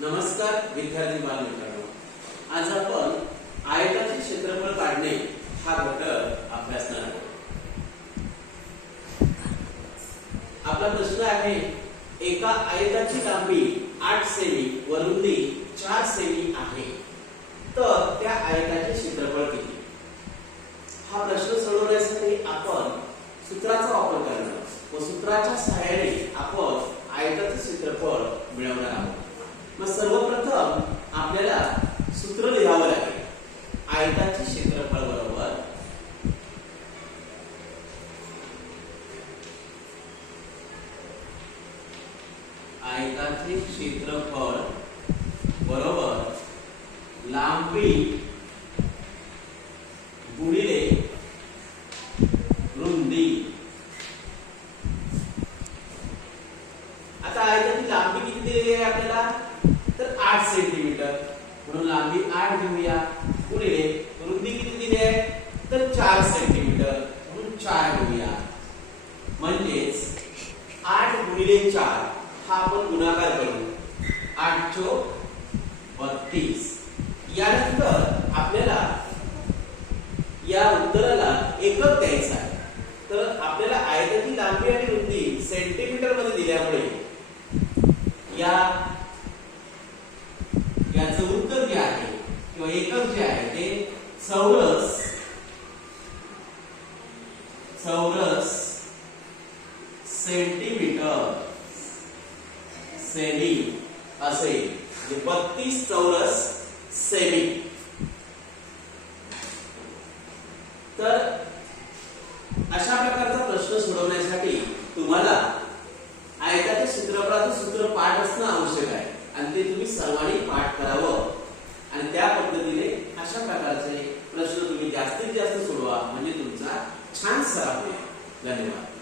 नमस्कार विद्यार्थी बालमित्रांनो आज आपण आयताचे क्षेत्रफळ काढणे हा घटक अभ्यासणार आहोत. आपला प्रश्न आहे एका आयताची लांबी आठ सेमी व रुंदी चार सेमी आहे. तर त्या आयताचे क्षेत्रफळ किती? हा प्रश्न सोडवण्यासाठी आपण सूत्राचा वापर करणार व सूत्राच्या सहाय्याने आपण आयताचे क्षेत्रफळ मिळवणार आहोत. मग सर्वप्रथम आपल्याला सूत्र लिहावं लागेल. आयताचे क्षेत्रफळ बरोबर आयताचे क्षेत्रफळ बरोबर लांबी गुणिले रुंदी. आता आयताची लांबी किती दिलेली आहे आपल्याला? आठ सेंटीमीटर म्हणून लांबी आठ घेऊया. गुणिले रुंदी किती दिली? आहे तर चार सेंटीमीटर म्हणून चार घेऊया. म्हणजेच आठ गुणिले चार हा आपण गुणाकार करू. आठ चो बत्तीस. यानंतर आपल्याला या उत्तराला एकक द्यायचा आहे. तर आपल्याला आयताची लांबी आणि रुंदी सेंटीमीटरमध्ये दिल्यामुळे या याचं उत्तर जे आहे किंवा एकक जे आहे ते चौरस चौरस सेंटीमीटर सेमी असेल म्हणजे बत्तीस चौरस सेमी. तर अशा प्रकारचा प्रश्न सोडवण्यासाठी तुम्हाला आयताच्या क्षेत्रफळाचं सूत्र पाठ असणं आवश्यक आहे. आणि ते तुम्ही सर्वांनी पाठ करावं. आणि त्या पद्धतीने अशा प्रकारचे प्रश्न तुम्ही जास्तीत जास्त सोडवा. म्हणजे तुमचा छान सराव होईल. धन्यवाद.